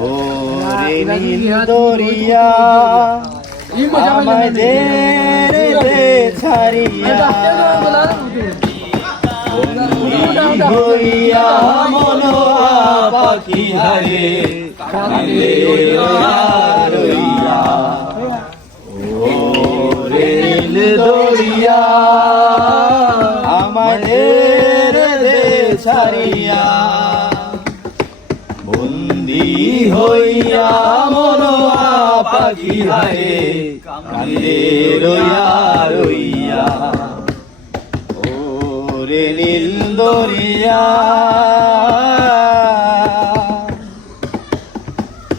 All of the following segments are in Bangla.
ওরে নীল দরিয়া আমাদের রে ছাড়িয়া হইয়া মনোয়া পাখি হারে কান্দে রইয়া ওরে নীল দরিয়া আমাদের রে ছাড়িয়া বন্দি হইয়া মনোয়া পাখি হারে কান্দে রইয়া রইয়া। ওরে নীল দরিয়া,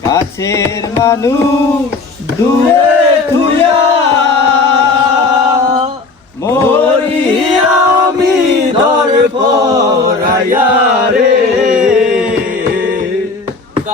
কাছের মানুষ দূরে থুয়া মরি আমি ধর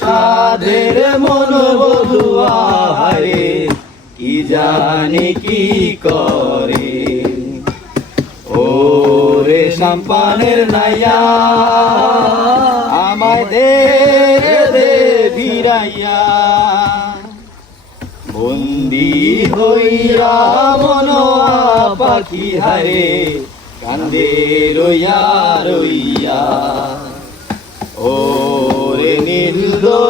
সাধের মন বধুয়া হারে, কি জানি কি করে? ও রে সাম্পানের নাইয়া আমাদের ভিড়াইয়া। বন্দি হইয়া মনোয়া পাখি হারে, কান্দে রইয়া রইয়া। নীল